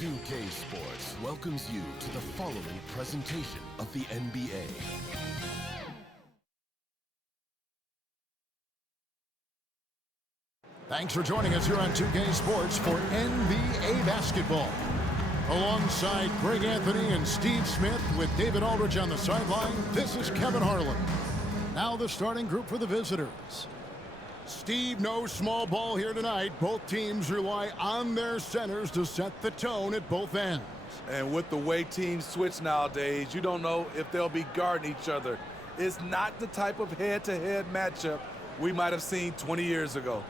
NBA2K Sports welcomes you to the following presentation of the NBA. Thanks for joining us here on 2K Sports for NBA basketball. Alongside Greg Anthony and Steve Smith with David Aldridge on the sideline, this is Kevin Harlan. Now the starting group for the visitors. Steve, no small ball here tonight. Both teams rely on their centers to set the tone at both ends. And with the way teams switch nowadays, you don't know if they'll be guarding each other. It's not the type of head-to-head matchup we might have seen 20 years ago.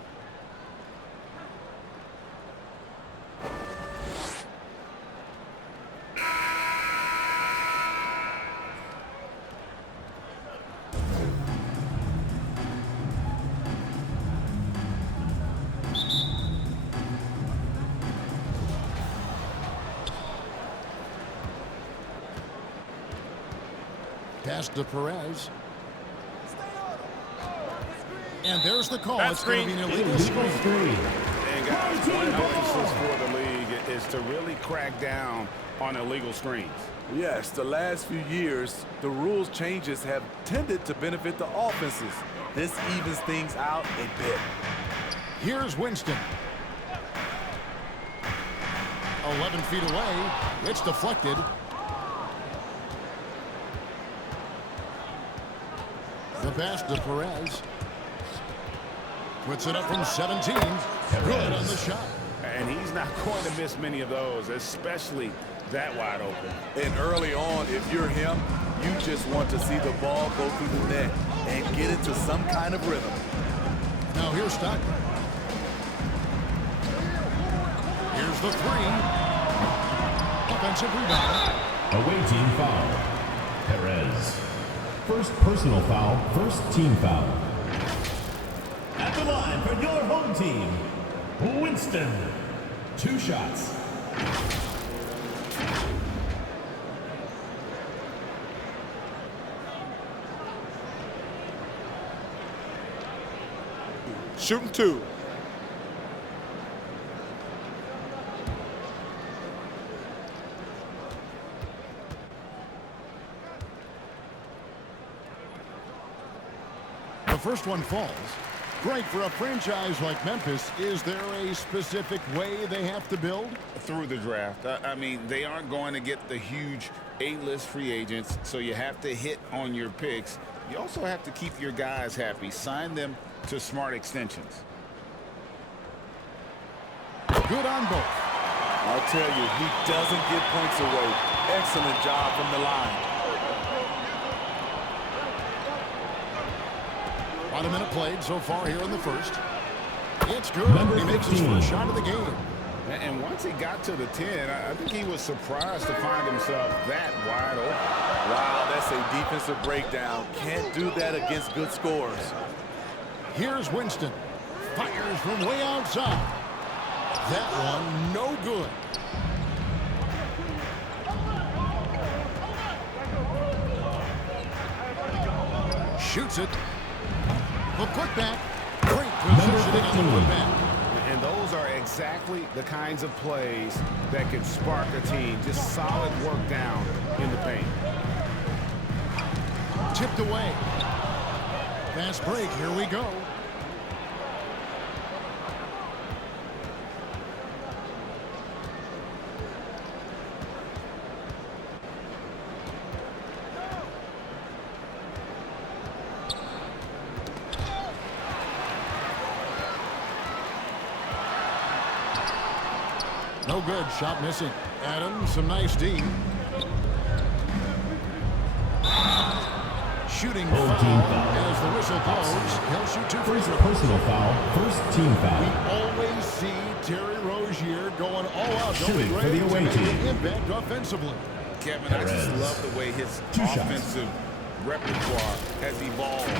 Pass to Perez. And there's the call. That it's going to be an illegal screen. And guys, one emphasis for the league is to really crack down on illegal screens. Yes, the last few years, the rules changes have tended to benefit the offenses. This evens things out a bit. Here's Winston. 11 feet away. It's deflected. The pass to Perez. Puts it up from 17. Good on the shot. And he's not going to miss many of those, especially that wide open. And early on, if you're him, you just want to see the ball go through the net and get into some kind of rhythm. Now here's Stockton. Here's the three. Offensive rebound. Away team foul. Perez. First personal foul, first team foul. At the line for your home team, Winston. 2 shots. Shooting 2. The first one falls. Greg, for a franchise like Memphis, is there a specific way they have to build? Through the draft. I mean, they aren't going to get the huge A-list free agents, so you have to hit on your picks. You also have to keep your guys happy. Sign them to smart extensions. Good on both. I'll tell you, he doesn't give points away. Excellent job from the line. About a minute played so far here in the first. It's good. He makes his first shot of the game. And once he got to the 10, I think he was surprised to find himself that wide open. Wow, that's a defensive breakdown. Can't do that against good scores. Here's Winston. Fires from way outside. That one no good. Shoots it. The putback. Great positioning on the putback. And those are exactly the kinds of plays that can spark a team. Just solid work down in the paint. Tipped away. Fast break. Here we go. No good. Shot missing. Adams, some nice D. Shooting foul as the whistle blows. He'll shoot 2 free throws. Personal foul, first team foul. We always see Terry Rozier going all out. Shooting for the away team. Impact offensively. Kevin, I just love the way his offensive repertoire has evolved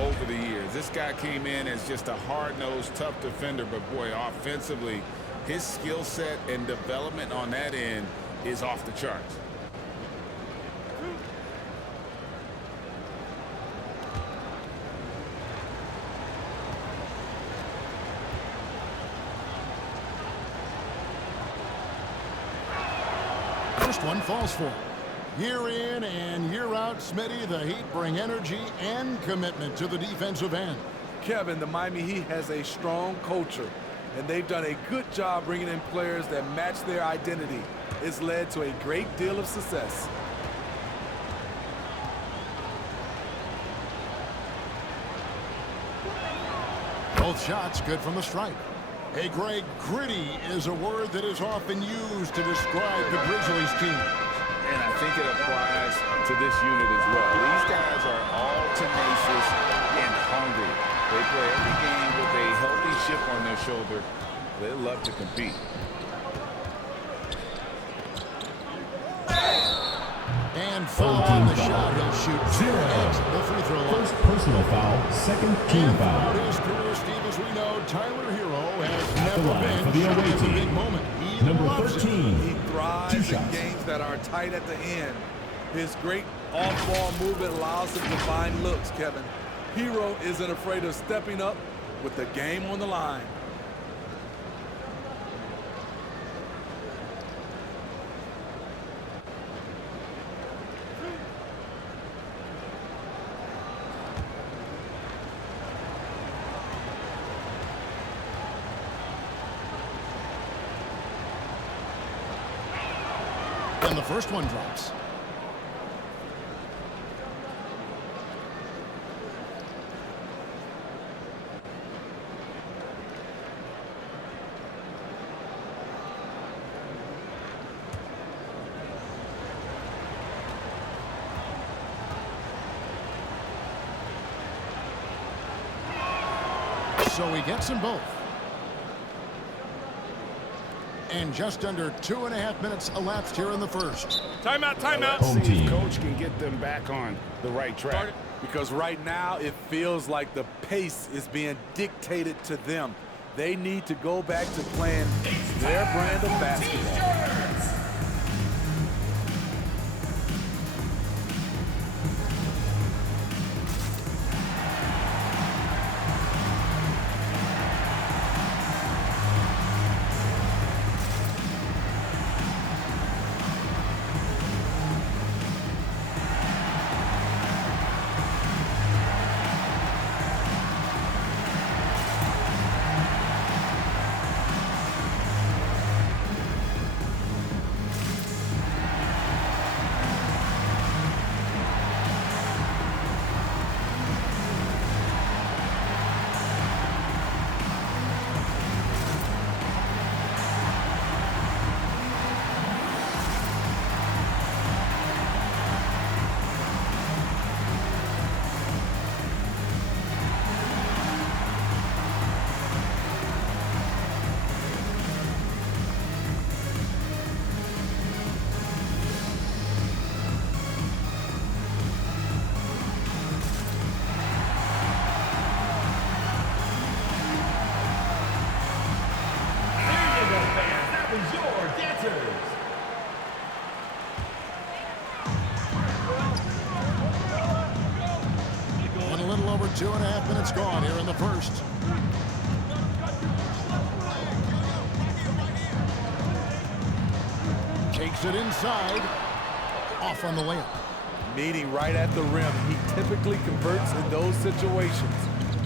over the years. This guy came in as just a hard-nosed, tough defender, but boy, offensively, his skill set and development on that end is off the charts. first one falls for him. Year in and year out, Smitty, the Heat bring energy and commitment to the defensive end. Kevin, the Miami Heat has a strong culture, and they've done a good job bringing in players that match their identity. It's led to a great deal of success. Both shots good from the stripe. Hey, Greg, gritty is a word that is often used to describe the Grizzlies team. And I think it applies to this unit as well. These guys are all tenacious and hungry. They play every game with a healthy chip on their shoulder. They love to compete. And foul on the shot. He'll shoot 0 at the free throw line. First personal foul, second team And foul. throughout his career, Steve, as we know, Tyler Hero has At the never line for been the shy away of a team. big moment. He Number loves it. 13. He thrives Two in shots. games that are tight at the end. His great off-ball movement allows him to find looks, Kevin. Hero isn't afraid of stepping up with the game on the line. And the first one drops. So he gets them both. And just under 2.5 minutes elapsed here in the first. Timeout, timeout. Let's Home see if team. Coach can get them back on the right track. Because right now it feels like the pace is being dictated to them. They need to go back to playing their brand of basketball. And a little over 2.5 minutes gone here in the first. Takes it inside. Off on the layup. Meeting right at the rim. He typically converts in those situations.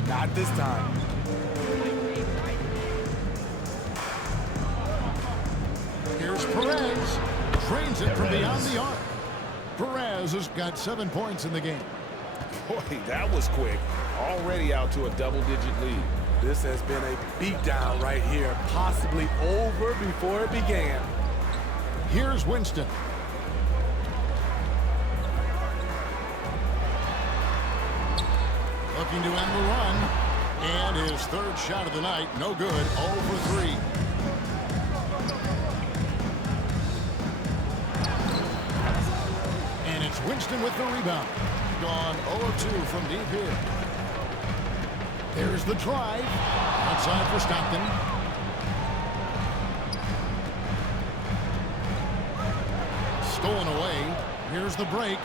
Not this time. Here's Perez. Drains it from beyond the arc. Perez has got 7 points in the game. Boy, that was quick. Already out to a double-digit lead. This has been a beatdown right here, possibly over before it began. Here's Winston. Looking to end the run. And his third shot of the night, no good, 0 for 3. And it's Winston with the rebound. Gone 0 of 2 from deep here. There's the drive. Outside for Stockton. Stolen away. Here's the break.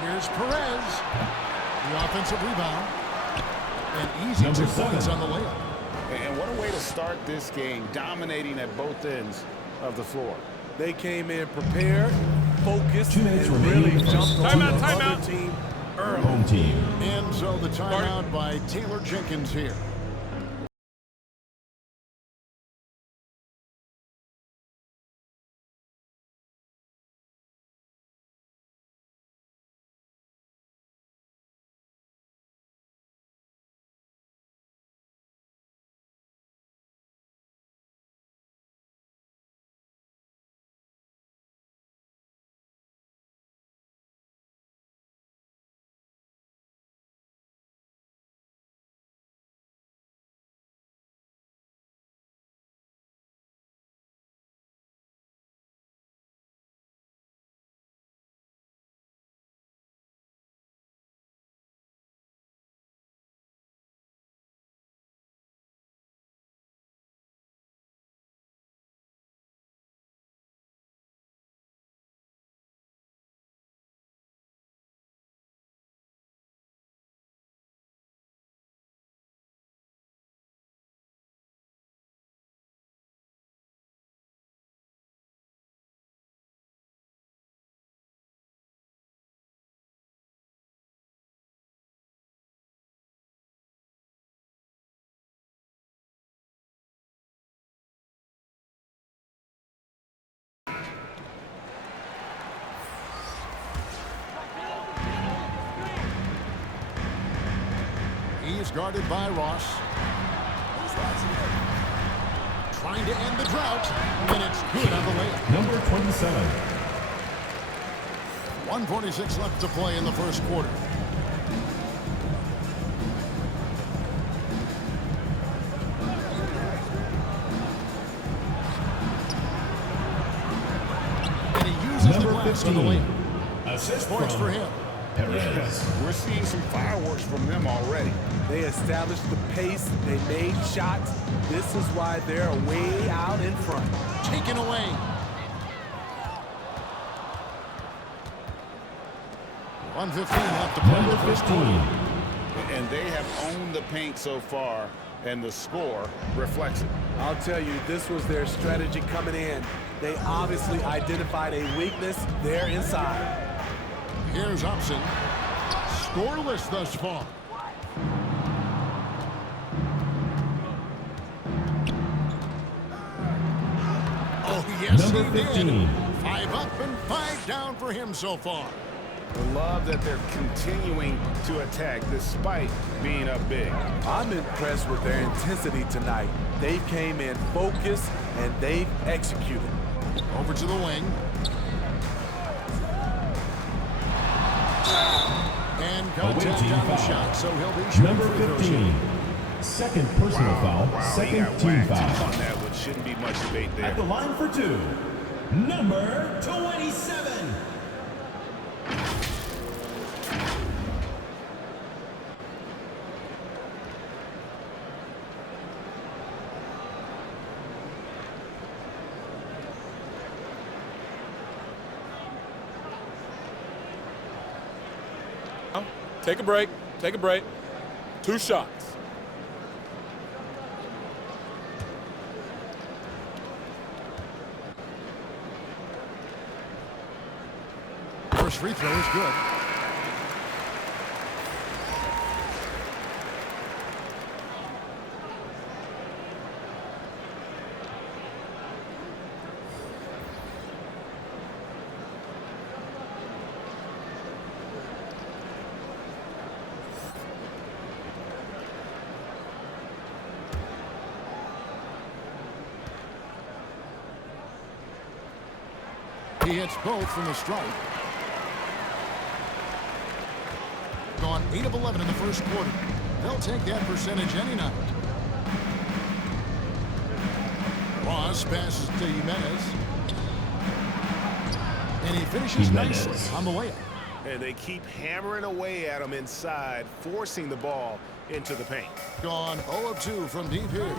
Here's Perez. The offensive rebound. And easy Number 2 7. points on the layup. And what a way to start this game, dominating at both ends of the floor. They came in prepared, focused, 2 minutes and remaining really in the jumped first on quarter. the other team early. Home team. And so the timeout by Taylor Jenkins here. He's guarded by Ross. Trying to end the drought, and it's good on the layup. Number 27. 1:46 left to play in the first quarter. And he uses Number the glass 15. on the layup. Assist Points from for him. Perez. We're seeing some fireworks from them already. They established the pace. They made shots. This is why they're way out in front. Taken away. .115 left to play in the Number first 15. quarter. And they have owned the paint so far, and the score reflects it. I'll tell you, this was their strategy coming in. They obviously identified a weakness there inside. Here's Upson. Scoreless thus far. Oh, yes, Number he 15. did. 5 up and 5 down for him so far. I love that they're continuing to attack despite being up big. I'm impressed with their intensity tonight. They came in focused and they've executed. Over to the wing. And contact team on the foul. shot, so he'll be shooting Number free throws 15. here. Second personal foul. He Second got team whacked foul. on that, which shouldn't be much debate there. At the line for 2. Number 27. Take a break. Take a break. 2 shots. First free throw is good. He hits both from the stripe. Gone 8 of 11 in the first quarter. They'll take that percentage any night. Ross passes to Jimenez. And he finishes Jimenez. nicely on the layup. And they keep hammering away at him inside, forcing the ball into the paint. Gone 0 of 2 from deep here.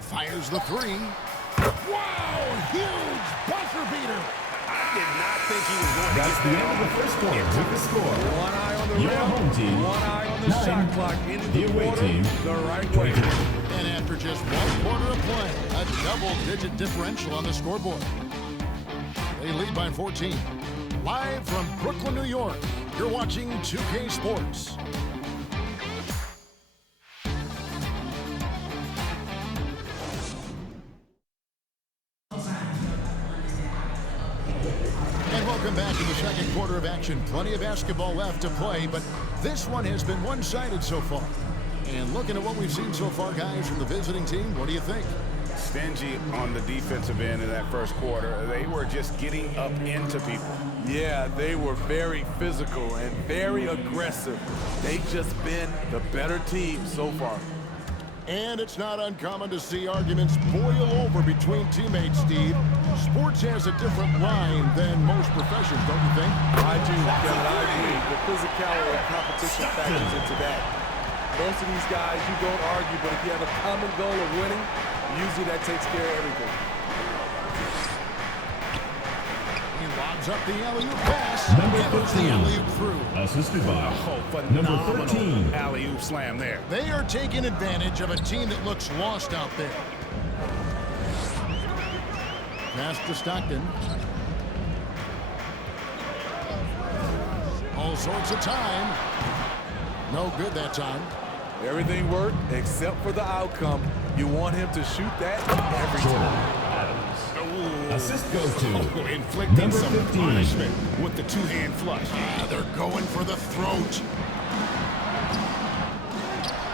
Fires the 3. Wow, huge buzzer beater. I did not think he was going to That's the end of the first quarter with the score. One eye on the Your rim, home team, one eye on the 9. shot clock. Into The the away quarter, team, the right way. 22. And after just 1 quarter of play, a double-digit differential on the scoreboard. They lead by 14. Live from Brooklyn, New York, you're watching 2K Sports. And welcome back to the second quarter of action. Plenty of basketball left to play, but this one has been one-sided so far. And looking at what we've seen so far, guys, from the visiting team, what do you think? Stingy on the defensive end in that first quarter. They were just getting up into people. Yeah, they were very physical and very aggressive. They've just been the better team so far. And it's not uncommon to see arguments boil over between teammates, Steve. Sports has a different line than most professions, don't you think? I do, Kevin, I agree. The physicality and competition factors into that. Most of these guys, you don't argue, but if you have a common goal of winning, usually that takes care of everything. He lobs up the alley-oop pass. Number And it's the 13. alley-oop through. Assisted by number Phenomenal 13. alley-oop slam there. They are taking advantage of a team that looks lost out there. Pass to Stockton. All sorts of time. No good that time. Everything worked except for the outcome. You want him to shoot that every Jordan time. Adams. Assist goes to Inflicting number some 15. punishment with the two-hand flush. They're going for the throat.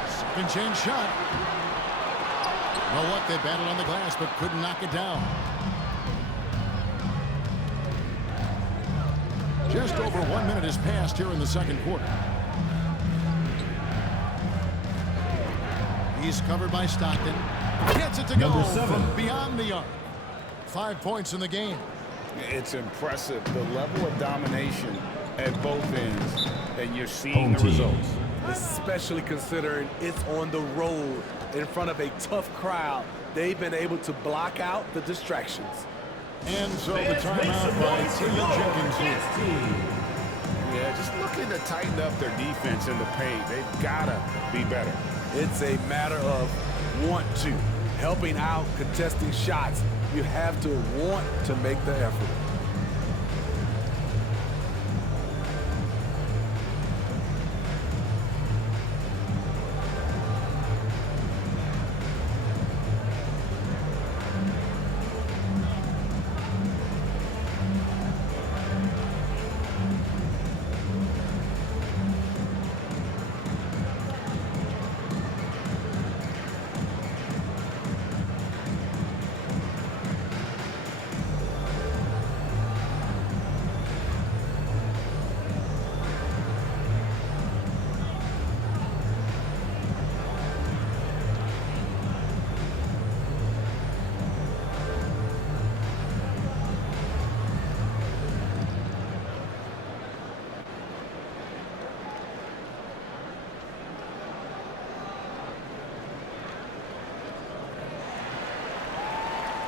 Second chance shot. Well, what? They battled on the glass but couldn't knock it down. Just over 1 minute has passed here in the second quarter. He's covered by Stockton. Gets it to go Number 7. from beyond the arc. 5 points in the game. It's impressive, the level of domination at both ends, and you're seeing Home the team. results. Especially considering it's on the road in front of a tough crowd. They've been able to block out the distractions. And so the timeout by Taylor Jenkins here. Yeah, just looking to tighten up their defense in the paint. They've got to be better. It's a matter of want to. Helping out, contesting shots. You have to want to make the effort.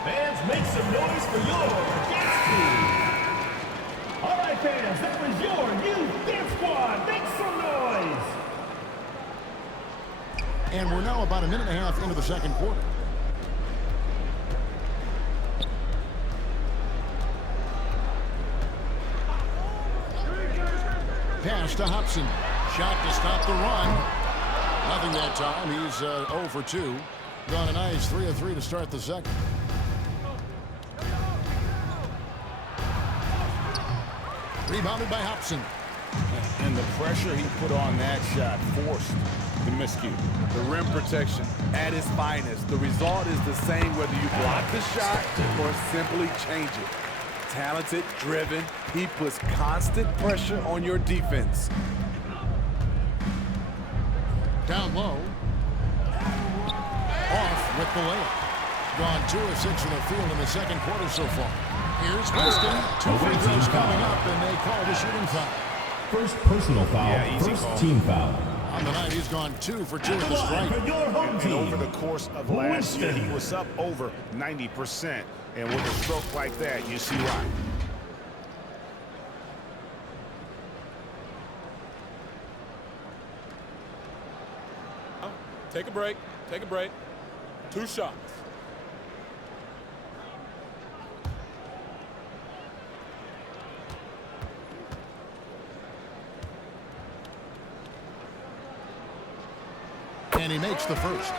Fans, make some noise for your dance team. All right, fans, that was your new dance squad. Make some noise. And we're now about a minute and a half into the second quarter. Pass to Hobson. Shot to stop the run. Nothing that time. He's 0 for 2. Gone a nice 3 of 3 to start the second. Rebounded by Hobson. And the pressure he put on that shot forced the miscue. The rim protection at its finest. The result is the same whether you block the shot or simply change it. Talented, driven, he puts constant pressure on your defense. Down low. Off with the layup. Gone 2 of 6 in the field in the second quarter so far. Here's Winston. 2 free throws coming up, and they call the shooting foul. First personal foul, Yeah, easy first call. team foul. On the night, he's gone 2 for 2 at the stripe. And over the course of last year, he was up over 90%. And with a stroke like that, you see why. Take a break. Take a break. 2 shots. And he makes the first.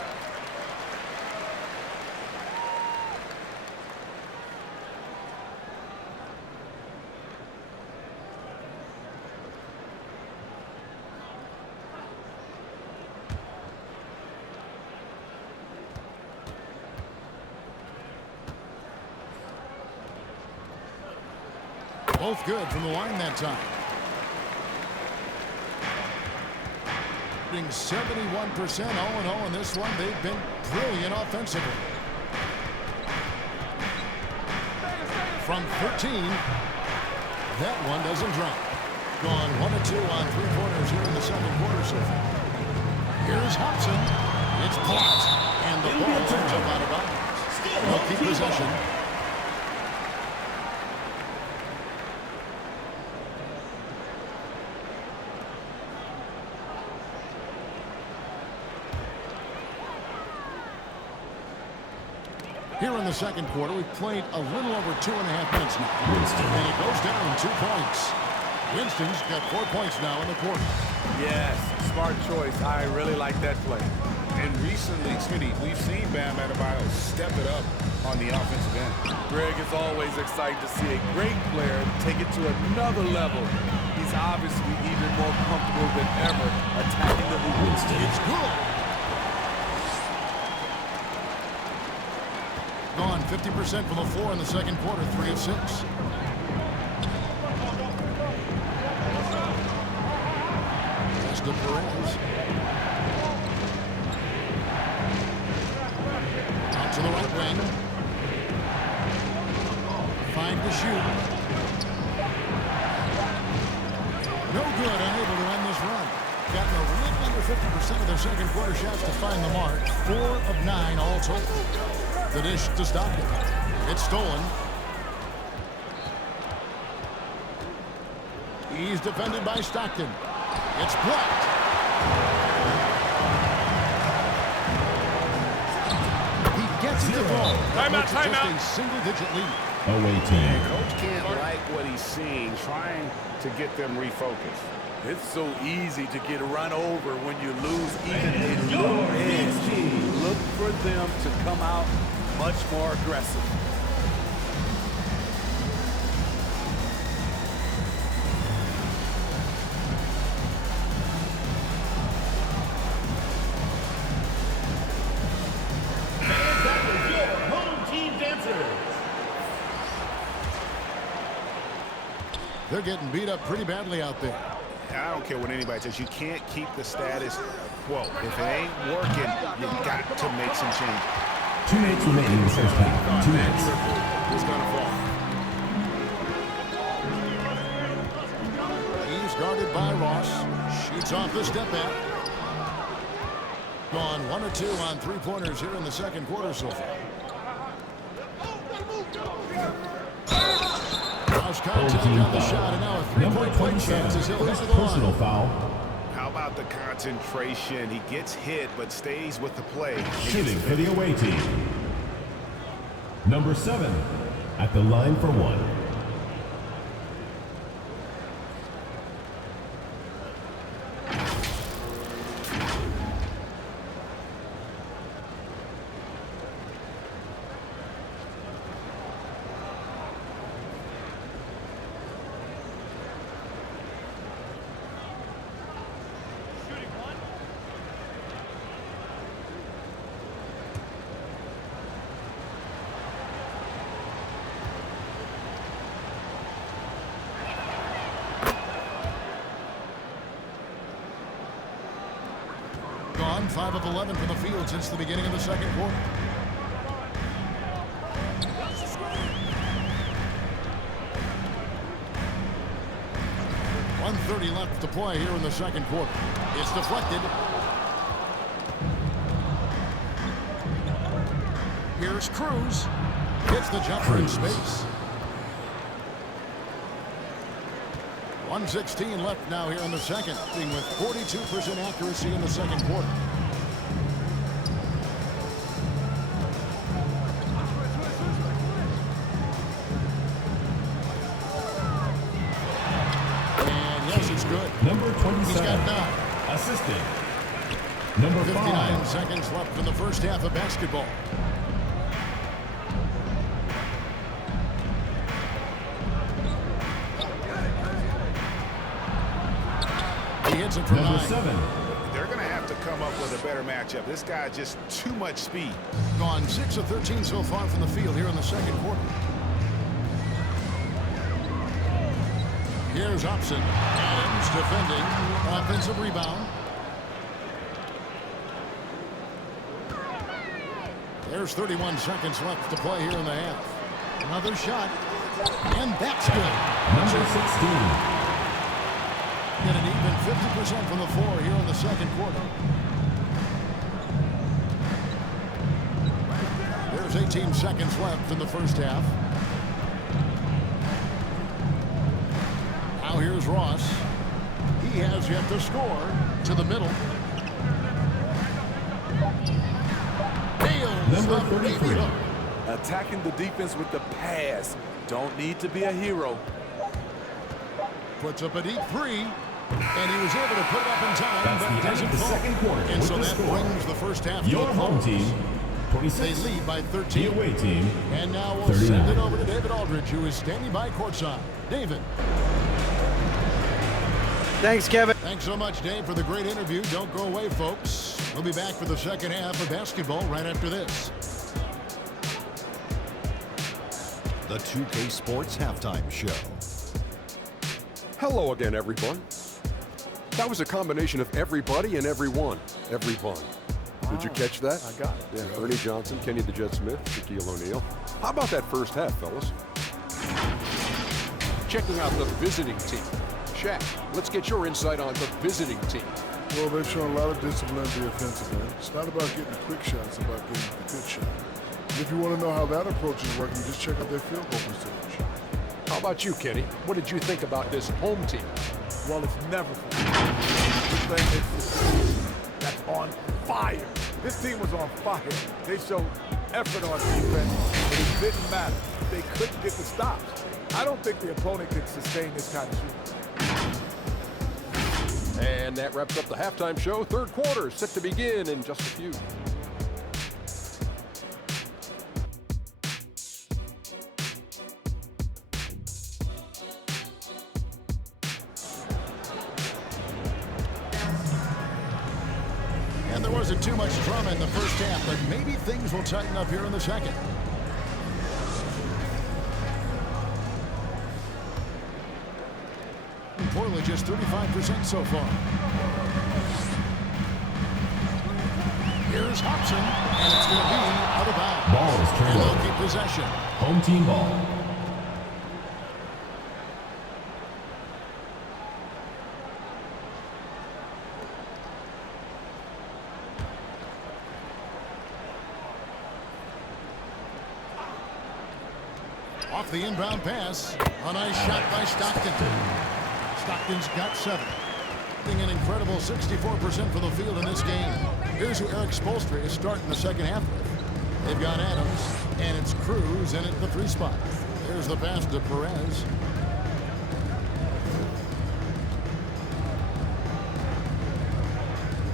Both good from the line that time. Shooting 71%, 0-0 in this one. They've been brilliant offensively. From 13, that one doesn't drop. Gone 1 of 2 on 3-pointers here in the second quarter so far. Here's Hobson. It's blocked, and the ball turns up out of bounds. They'll keep possession. Here in the second quarter, we've played a little over 2.5 minutes now. And it goes down 2 points. Winston's got 4 points now in the quarter. Yes, smart choice. I really like that play. And recently, Smitty, we've seen Bam Adebayo step it up on the offensive end. Greg, is always exciting to see a great player take it to another level. He's obviously even more comfortable than ever attacking the hoop. It's good. Gone 50% from the floor in the second quarter, 3 of 6. Pass to Perez. Out to the right wing. 5 to shoot. No good, unable to end this run. Gotten a little under 50% of their second quarter shots to find the mark. 4 of 9 all total. The dish to stop it. It's stolen. He's defended by Stockton. It's blocked. He gets it to ball. Timeout, timeout. Just a single-digit lead. Away team. Coach can't like what he's seeing, trying to get them refocused. It's so easy to get run over when you lose even a little edge. Look for them to come out much more aggressive. And that was your home team dancers. They're getting beat up pretty badly out there. I don't care what anybody says. You can't keep the status quo. If it ain't working, you got to make some changes. 2 minutes remaining in the first half. 2 minutes. It's going to fall. He's guarded by Ross. Shoots off the step back. Gone 1 or 2 on 3-pointers here in the second quarter so far. House contact on the shot, and now a 3-point play chance as he'll head to the Personal line. foul. How about the concentration? He gets hit, but stays with the play. Shooting for the away team. Number 7 at the line for 1. Gone 5 of 11 from the field since the beginning of the second quarter. 2:30 left to play here in the second quarter. It's deflected. Here's Cruz. Hits the jumper in space. 1:16 left now here in the second, being with 42% accuracy in the second quarter. And yes, it's good. Number 27. He's got 9. Assisted. Number 59 5. seconds left in the first half of basketball. He hits it from Number 9. 7. They're going to have to come up with a better matchup. This guy just too much speed. Gone 6 of 13 so far from the field here in the second quarter. Here's Hobson. Adams defending. Offensive rebound. There's 31 seconds left to play here in the half. Another shot. And that's good. Number 16. Get an even 50% from the floor here in the second quarter. There's 18 seconds left in the first half. Now here's Ross. He has yet to score. To the middle. Nails Number the baby 33. hook. Attacking the defense with the pass. Don't need to be a hero. Puts up a deep three. And he was able to put it up in time, That's but the end doesn't of the fall. second quarter. And so With the that score, brings the first half to your a home close. team, They 26. lead by 13. The away team, And now we'll 39. send it over to David Aldridge, who is standing by courtside. David. Thanks, Kevin. Thanks so much, Dave, for the great interview. Don't go away, folks. We'll be back for the second half of basketball right after this. The 2K Sports Halftime Show. Hello again, everyone. That was a combination of everybody and everyone. Everyone. Did you catch that? I got it. Yeah, Ernie Johnson, Kenny the Jet Smith, Shaquille O'Neal. How about that first half, fellas? Checking out the visiting team. Shaq, let's get your insight on the visiting team. Well, they've shown a lot of discipline on the offensive end. It's not about getting the quick shots, it's about getting the good shot. And if you want to know how that approach is working, just check out their field goal percentage. How about you, Kenny? What did you think about this home team? Well, it's never fun. It's a team that's on fire. This team was on fire. They showed effort on defense, but it didn't matter. They couldn't get the stops. I don't think the opponent could sustain this kind of shooting. And that wraps up the halftime show. Third quarter set to begin in just a few. And there wasn't too much drama in the first half, but maybe things will tighten up here in the second. Portland just 35% so far. Here's Hobson, and it's going to be out of bounds. Ball is turned And they'll over. keep possession. Home team ball. Off the inbound pass. A nice shot by Stockton. Stockton's got 7. Getting an incredible 64% from the field in this game. Here's who Eric Spoelstra is starting the second half with. They've got Adams, and it's Cruz in at the 3 spot. There's the pass to Perez.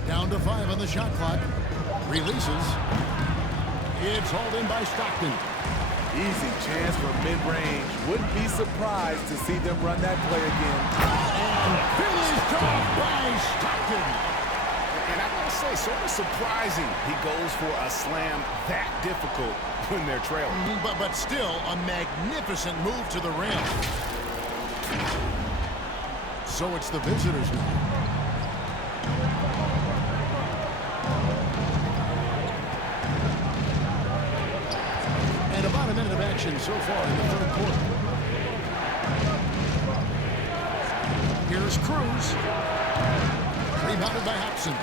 Down to 5 on the shot clock. Releases. It's hauled in by Stockton. Easy chance for mid-range. Wouldn't be surprised to see them run that play again. And finished off by Stockton. And I gotta say, sort of surprising he goes for a slam that difficult when they're trailing. But still, a magnificent move to the rim. So it's the visitors now. And about a minute of action so far in the third quarter. Here's Here's Cruz. Rebounded by Hobson.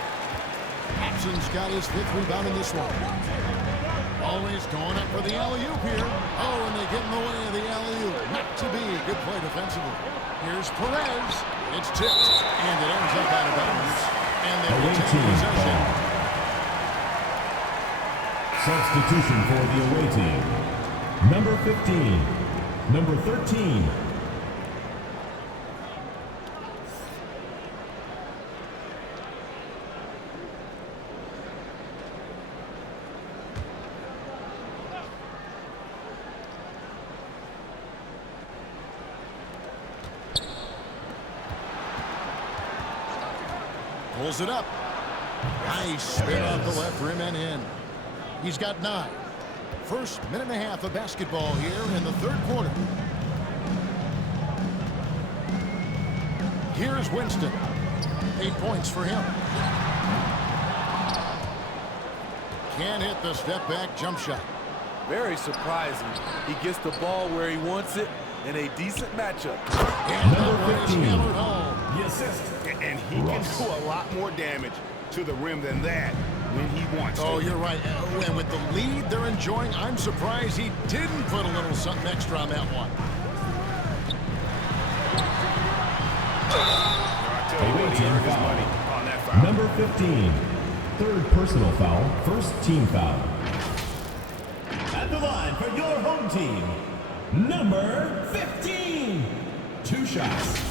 Hobson's got his 5th rebound in this one. Always going up for the alley-oop here. Oh, and they get in the way of the alley-oop. Not to be. Good play defensively. Here's Perez. It's tipped, and it ends up out of bounds. And they retain possession. Substitution for the away team. Number 15. Number 13. Pulls it up. Nice spin off the left rim and in. He's got 9. First minute and a half of basketball here in the 3rd quarter. Here's Winston. 8 points for him. Can't hit the step back jump shot. Very surprising. He gets the ball where he wants it in a decent matchup. And number 15. Hammered home. The assist. And he can do a lot more damage to the rim than that when he wants to. Oh, you're right. And with the lead they're enjoying, I'm surprised he didn't put a little something extra on that one. Away team foul. Number 15. 3rd personal foul. 1st team foul. At the line for your home team. Number 15. 2 shots.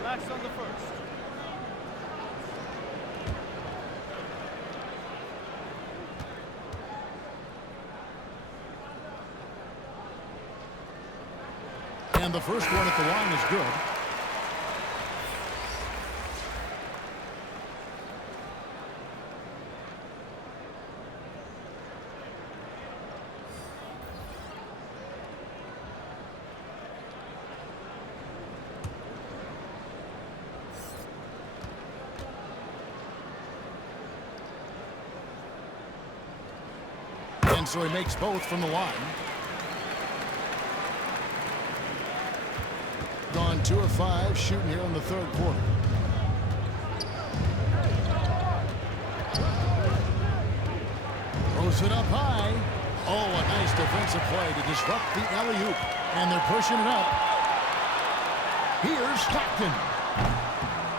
Relax on the first. And the first one at the line is good. And so he makes both from the line. Gone 2 of 5 shooting here in the 3rd quarter. Throws it up high. Oh, a nice defensive play to disrupt the alley-oop. And they're pushing it up. Here's Stockton.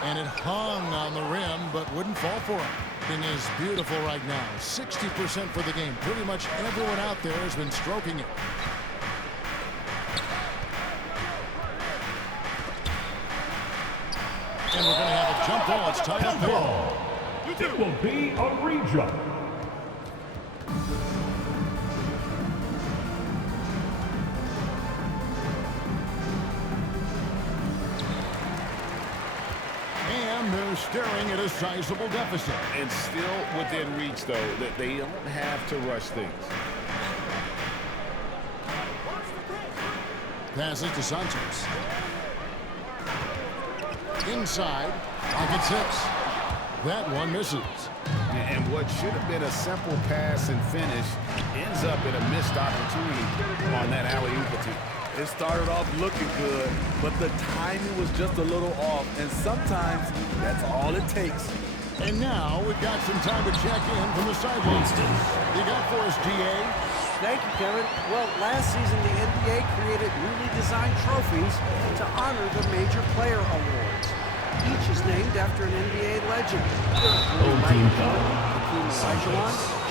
And it hung on the rim, but wouldn't fall for him. Thing is beautiful right now. 60% for the game. Pretty much everyone out there has been stroking it. And we're going to have a jump ball. It's tied up there. It will be a re-jump. And they're staring at a sizable deficit. And still within reach, though, that they don't have to rush things. Passes to Sanchez. Inside, pocket 6. That one misses. And what should have been a simple pass and finish ends up in a missed opportunity on that alley-oop attempt. It started off looking good, but the timing was just a little off, and sometimes that's all it takes. And now we've got some time to check in from the sidelines. You got for us, DA? Thank you, Kevin. Well, last season the NBA created newly designed trophies to honor the major player awards. Each is named after an NBA legend. Home team foul.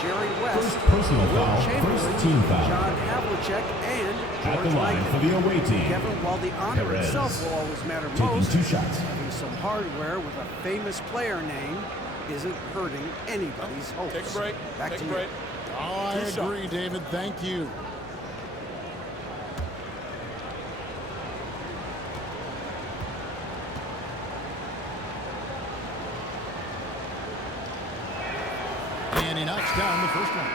Jerry West, First personal foul. First team foul. John Havlicek, and At the George line Michael. for the away team. Kevin, while the honor Perez. itself will always matter Taking most, 2 shots. having some hardware with a famous player name isn't hurting anybody's hopes. Take a break. Back Take to a you. break. Oh, I agree, David. Thank you. And he knocks down the first one.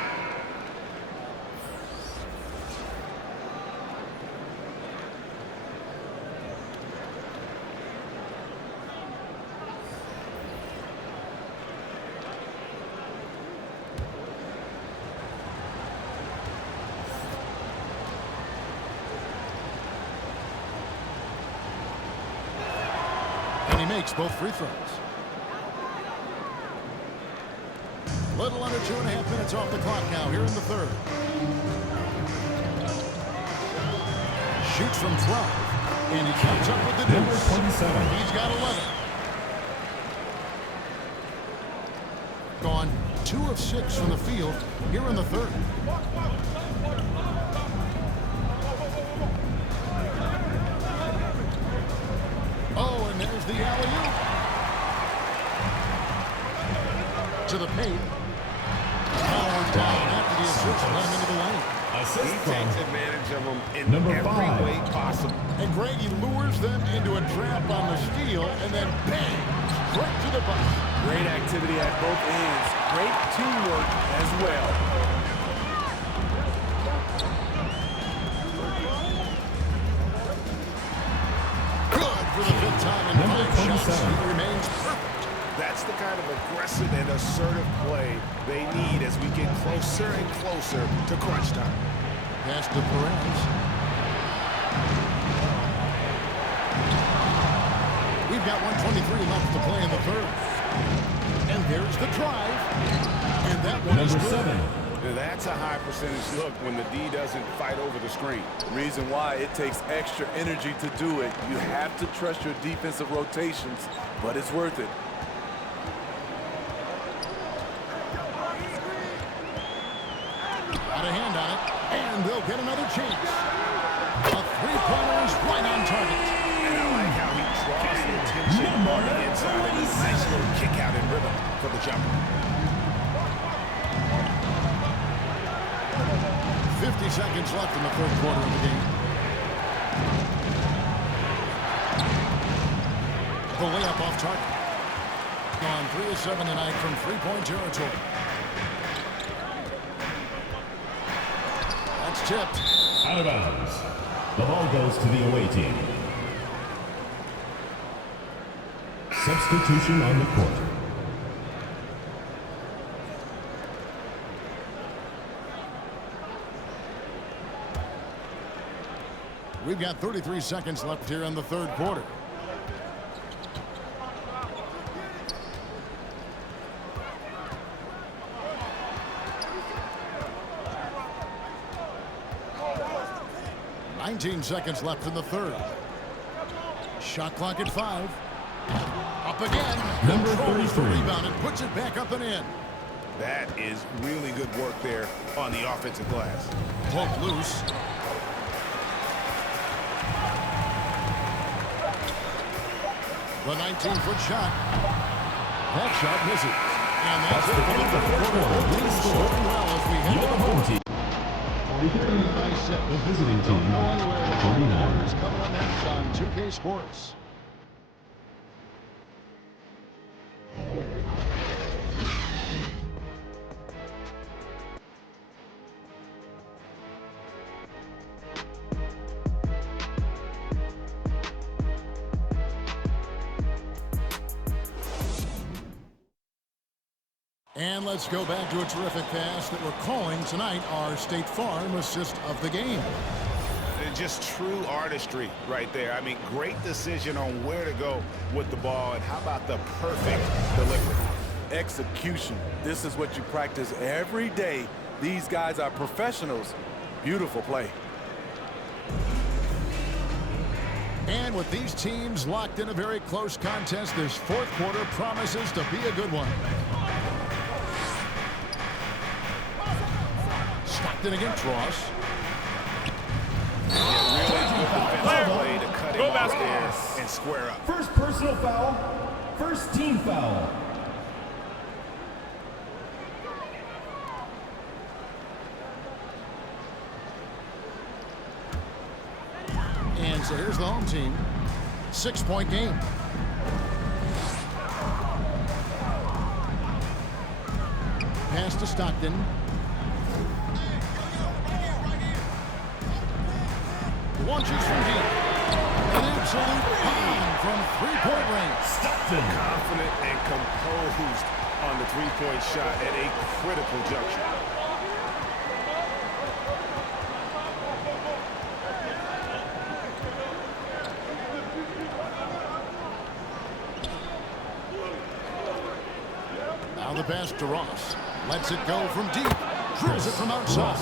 And he makes both free throws. Little under 2.5 minutes off the clock now here in the third. Shoots from 12. And he comes up with the Number deuce. 27. He's got 11. Gone 2 of 6 from the field here in the third. Oh, and there's the alley-oop. To the paint. Powered down after the assist. Let him into the lane. He takes advantage of them in Number every 5. way possible. And Grady lures them into a trap on the steal, and then bang, straight to the bucket. Great activity at both ends. Great teamwork as well. Good for the 5th time in Number 5 shots. 27. He remains perfect. That's the kind of aggressive and assertive play they need as we get closer and closer to crunch time. Pass to Perez. We've got 1:23 left to play in the third. And there's the drive. And that one is Number good. 7. That's a high percentage look when the D doesn't fight over the screen. Reason why it takes extra energy to do it. You have to trust your defensive rotations, but it's worth it. Got a hand on it, and they'll get another chance. A three-pointer is right on target. And I like how he draws the attention on the inside. And a nice little kick out in rhythm for the jumper. 50 seconds left in the third quarter of the game. The layup off target. On 3 of 7 tonight from three-point territory. That's tipped. Out of bounds. The ball goes to the away team. Substitution on the court. We've got 33 seconds left here in the third quarter. Seconds left in the third. Shot clock at 5. Up again. Number Controls the 33. rebound and puts it back up and in. That is really good work there on the offensive glass. Pulled loose. The 19-foot shot. That shot misses. And that's it for the third quarter. Things scoring well as we head to the home team. The visiting team, 49. Coming up next on 2K Sports. And let's go back to a terrific pass that we're calling tonight our State Farm assist of the game. Just true artistry right there. I mean, great decision on where to go with the ball, and how about the perfect delivery? Execution. This is what you practice every day. These guys are professionals. Beautiful play. And with these teams locked in a very close contest, this fourth quarter promises to be a good one. Stockton against Ross. Play to cut him off there and square up. First personal foul. First team foul. And so here's the home team. 6-point game. Pass to Stockton. Launches from deep. An absolute bomb from three-point range. Stockton. Confident and composed on the three-point shot at a critical juncture. the pass to Ross. Lets it go from deep. Drills it from outside.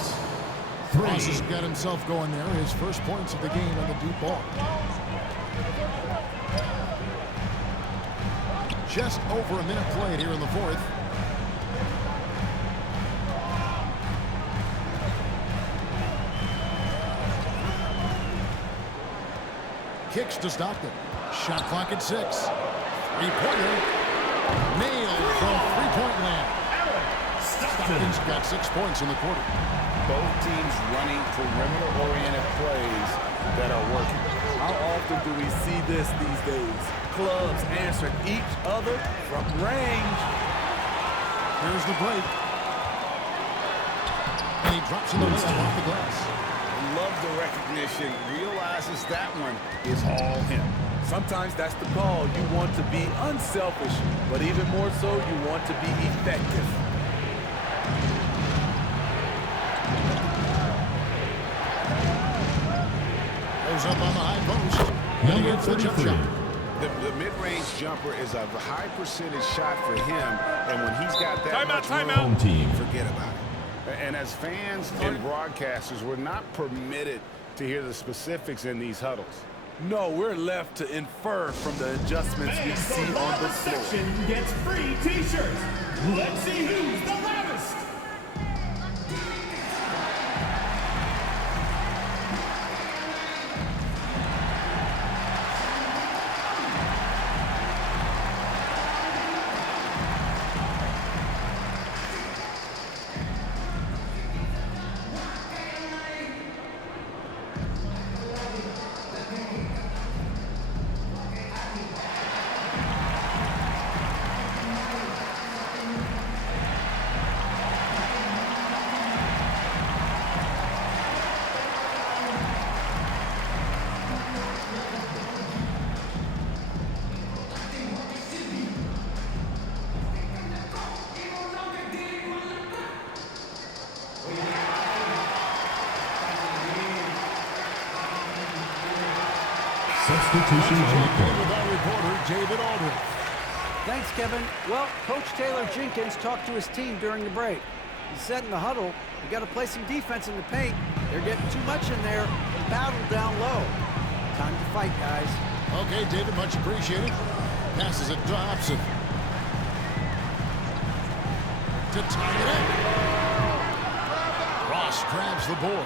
Ross has got himself going there. His first points of the game on the deep ball. Just over a minute played here in the fourth. Kicks to Stockton. Shot clock at 6. Three-pointer. Nailed from three-point land. Stockton's got 6 points in the quarter. Both teams running perimeter-oriented plays that are working. How often do we see this these days? Clubs answering each other from range. Here's the break. And he drops in the layup off the glass. Love the recognition. Realizes that one is all him. Sometimes that's the call. You want to be unselfish, but even more so, you want to be effective. Goes up on the high post. And he gets the jump shot. The mid-range jumper is a high percentage shot for him, and when he's got that much room, Home team. forget about it. And as fans and broadcasters, we're not permitted to hear the specifics in these huddles. No, we're left to infer from the adjustments we see on the floor. Section gets free t-shirts. Let's see who's the loudest. Substitution on the court. With our reporter, David Aldridge. Thanks, Kevin. Well, Coach Taylor Jenkins talked to his team during the break. He said in the huddle, you got to play some defense in the paint. They're getting too much in there. Battle down low. Time to fight, guys. Okay, David, much appreciated. Passes it to Hobson. To tie it up. Ross grabs the board.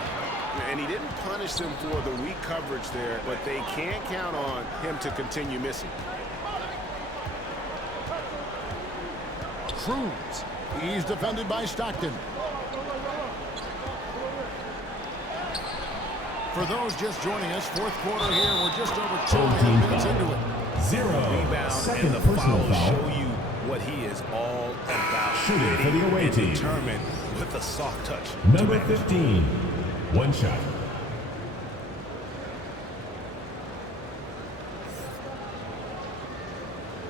And he didn't punish them for the weak coverage there, but they can't count on him to continue missing. Cruz. He's defended by Stockton. For those just joining us, fourth quarter here. We're just over 2 minutes into it. 0. Rebound Second and the personal fouls foul. show you what he is all about. Shooting for the away team. Determined with a soft touch. Number 15. One shot.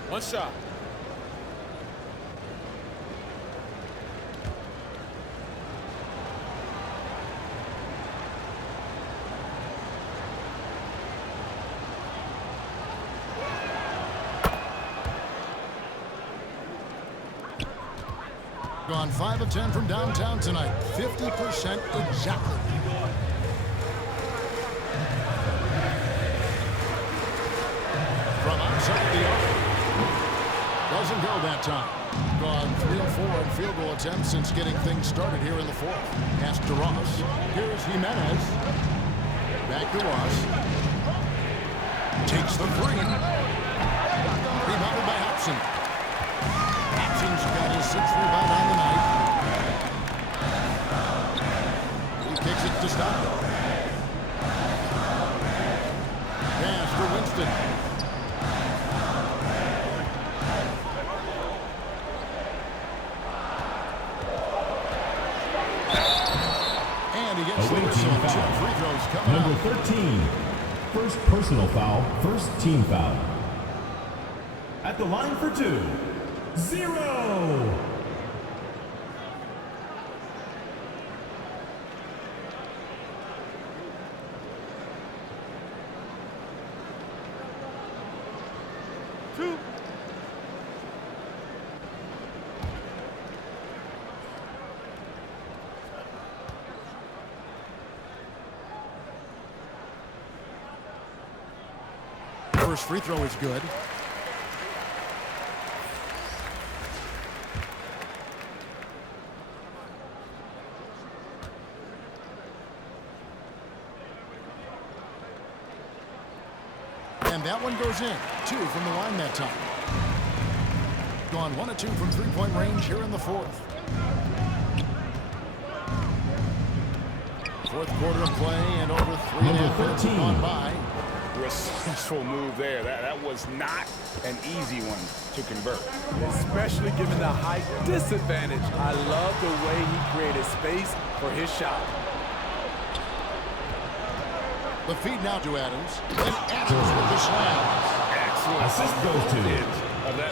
One shot. Gone 5 of 10 from downtown tonight. 50% exactly. From outside the arc. Doesn't go that time. Gone 3 of 4 in field goal attempts since getting things started here in the fourth. Pass to Ross. Here's Jimenez. Back to Ross. Takes the 3. Rebounded by Hobson. Hobson's got his 6th rebound on the night. He kicks it to Stockton. Pass for Winston. Away team foul. Number 13. First personal foul. First team foul. At the line for 2. 0. First free throw is good. And that one goes in. 2 from the line that time. Gone 1 of 2 from three-point range here in the fourth. Fourth quarter of play and over 3.5 minutes have gone by. Resourceful move there. That was not an easy one to convert. Especially given the height disadvantage. I love the way he created space for his shot. The feed now to Adams. And Adams with the slam. Excellent. Assist goes to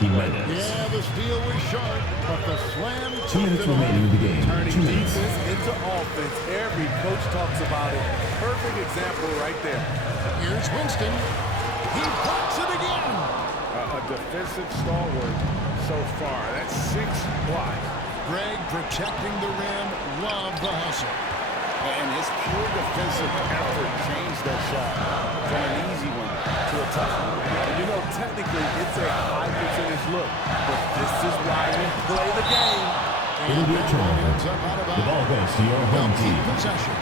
Jimenez. Yeah, the steal was sharp, but the slam 2 minutes remaining in the game. Turning 2 minutes. defense into offense. Every coach talks about it. Perfect example right there. Here's Winston. He blocks it again. A defensive stalwart so far. That's 6 blocks. Greg protecting the rim. Love the hustle. And his pure defensive effort changed that shot from an easy one to a tough one. And you know, technically, it's a high percentage look, but this is why we play the game. It'll be a turnover. The ball goes to your home team. Possession.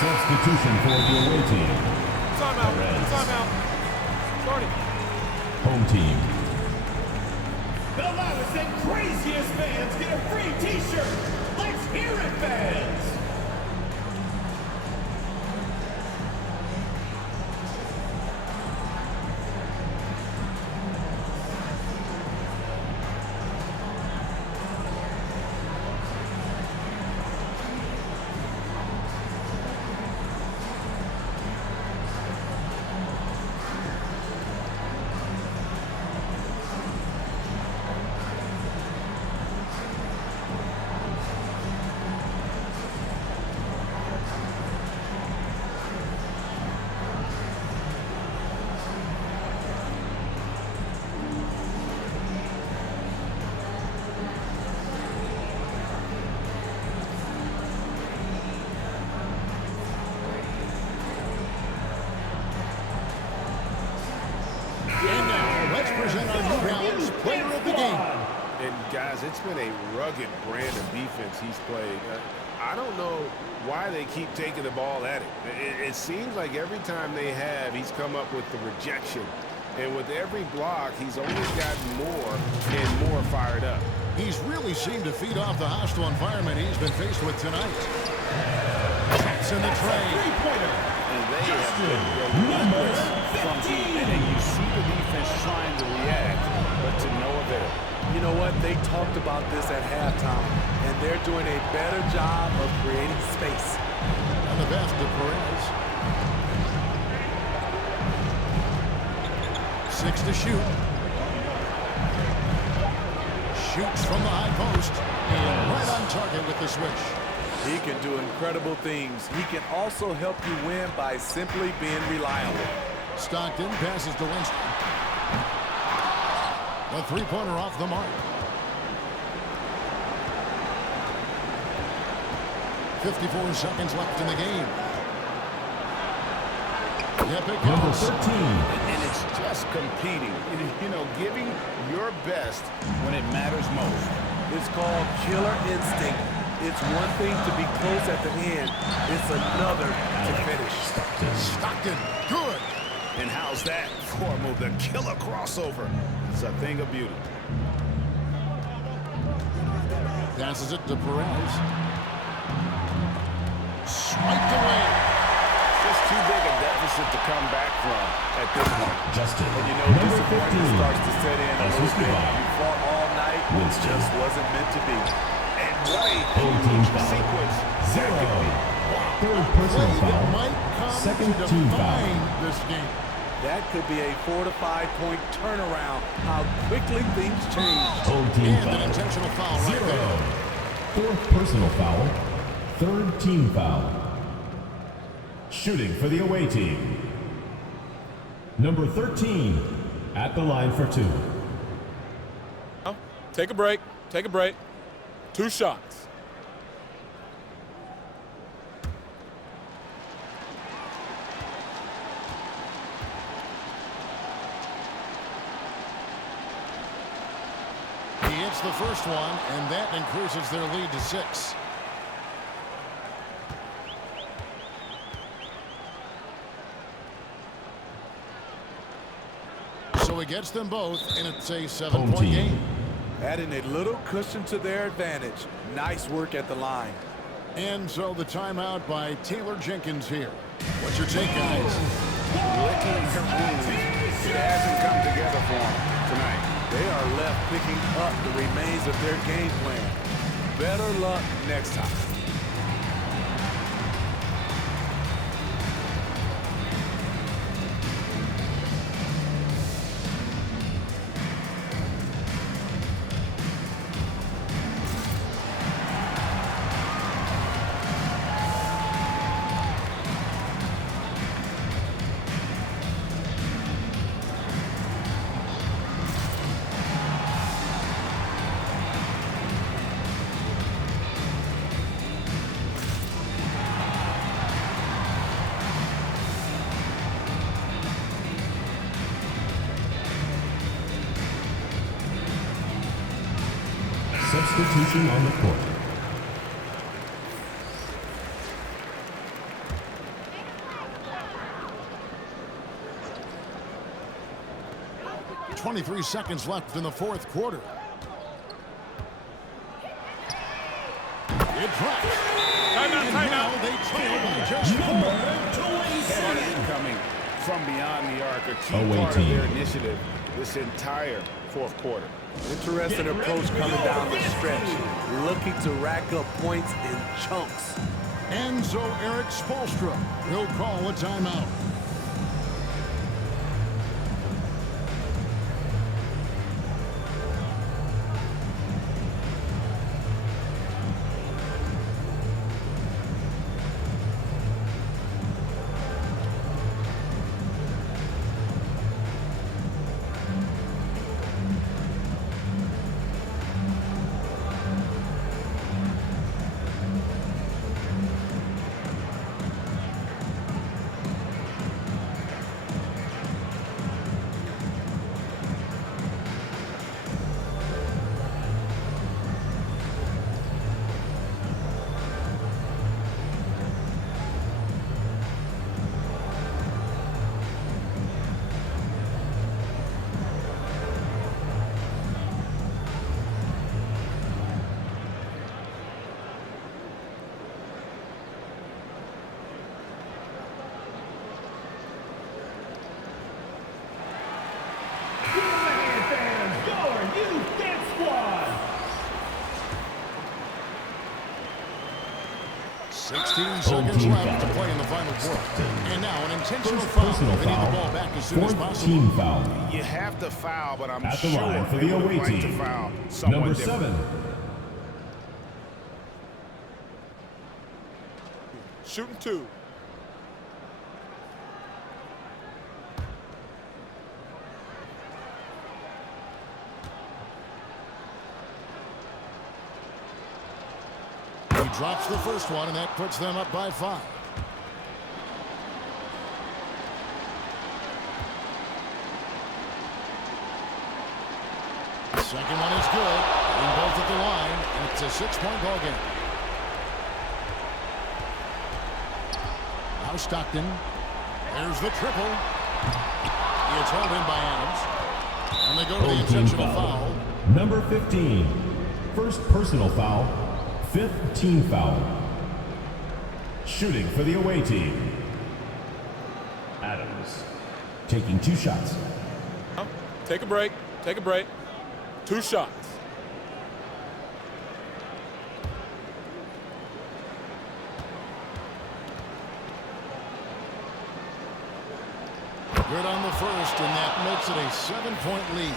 Substitution for the away team. Timeout. Timeout. Starting. Home team. The loudest and craziest fans get a free t-shirt. Let's hear it, fans! And now, let's present our new Balance player of the game. And guys, it's been a rugged brand of defense he's played. I don't know why they keep taking the ball at him. It seems like every time they have, he's come up with the rejection. And with every block, he's only gotten more and more fired up. He's really seemed to feed off the hostile environment he's been faced with tonight. That's in the tray. And they have been relentless from deep. And you see the defense trying to react, but to no avail. You know what? They talked about this at halftime, and they're doing a better job of creating space. And the best to Perez. 6 to shoot. Shoots from the high post. And right on target with the switch. He can do incredible things. He can also help you win by simply being reliable. Stockton passes to Winston. The three-pointer off the mark. 54 seconds left in the game. Yep, it Number goes. 13. And it's just competing. You know, giving your best when it matters most. It's called killer instinct. It's one thing to be close at the end. It's another to finish. Stockton, good. And how's that form of the killer crossover? It's a thing of beauty. Passes it to Perez. Swiped away. Just too big a deficit to come back from at this point. Justin. And you know, Number disappointment 15. starts to set in a little bit. You fought all night. It Winston. just wasn't meant to be. And what a Home team huge foul. sequence. 0. Third Play personal that foul. might come Second to team define foul. this game. That could be a 4 to 5 point turnaround. How quickly things change. Home team And an foul. intentional foul right 0. there. Fourth personal foul. Third team foul. Shooting for the away team. Number 13 at the line for 2. Take a break. Take a break. 2 shots. hits the first one, and that increases their lead to 6. So he gets them both, and it's a 7-point game. Adding a little cushion to their advantage. Nice work at the line. And so the timeout by Taylor Jenkins here. What's your take, guys? Licking her wounds. It hasn't come together for them tonight. They are left picking up the remains of their game plan. Better luck next time. Substitution on the court. .23 seconds left in the fourth quarter. It drops. And now they trail by just 4. Heavy incoming from beyond the arc. A key part of their initiative this entire fourth quarter. Interesting approach coming down the stretch. Looking to rack up points in chunks. And so Eric Spoelstra will call a timeout. Seconds left to play in the final quarter. And now an intentional foul. They need the ball back as soon as possible. Team foul. You have to foul, but I'm At the sure line for they the would away like to team. foul someone Number different. 7. Shooting 2. He drops the first one, and that puts them up by 5. The second one is good, and both at the line, and it's a 6-point ball game. Now Stockton. There's the triple. It's held in by Adams. And they go to the intentional foul. Number 15. First personal foul. 5th team foul. Shooting for the away team. Adams taking 2 shots. Take a break. Take a break. 2 shots. Good on the first, and that makes it a 7-point lead.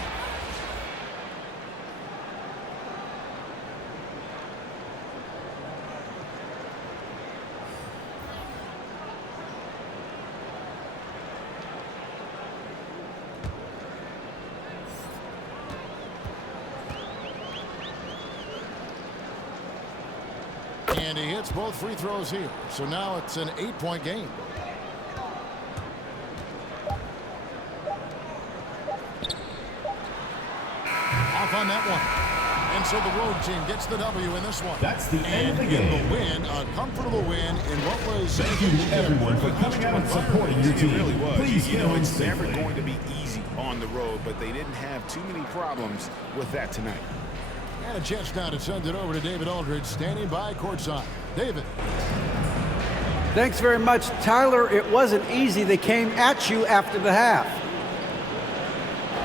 And he hits both free throws here. So now it's an 8-point game. Off on that one. so the road team gets the W in this one. That's the end of the game. And the win, a comfortable win in what was... Thank you to everyone for coming out and supporting your team. It really was. Please You go know, in it's never safely. going to be easy on the road, but they didn't have too many problems with that tonight. And a chance now to send it over to David Aldridge, standing by courtside. David. Thanks very much, Tyler. It wasn't easy. They came at you after the half.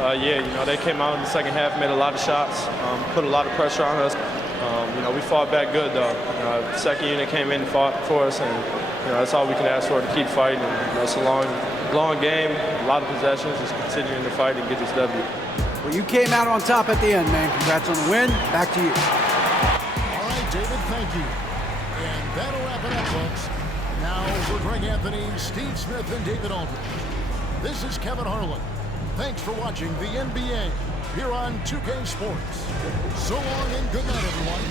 Yeah, you know, they came out in the second half, made a lot of shots, put a lot of pressure on us. You know, we fought back good, though. The second unit came in and fought for us, and, you know, that's all we can ask for, to keep fighting. And, you know, it's a long game, a lot of possessions, just continuing to fight and get this W. Well, you came out on top at the end, man. Congrats on the win. Back to you. All right, David, thank you. And that'll wrap it up, folks. Now for Greg Anthony, Steve Smith, and David Aldridge. This is Kevin Harlan. Thanks for watching the NBA here on 2K Sports. So long and good night, everyone.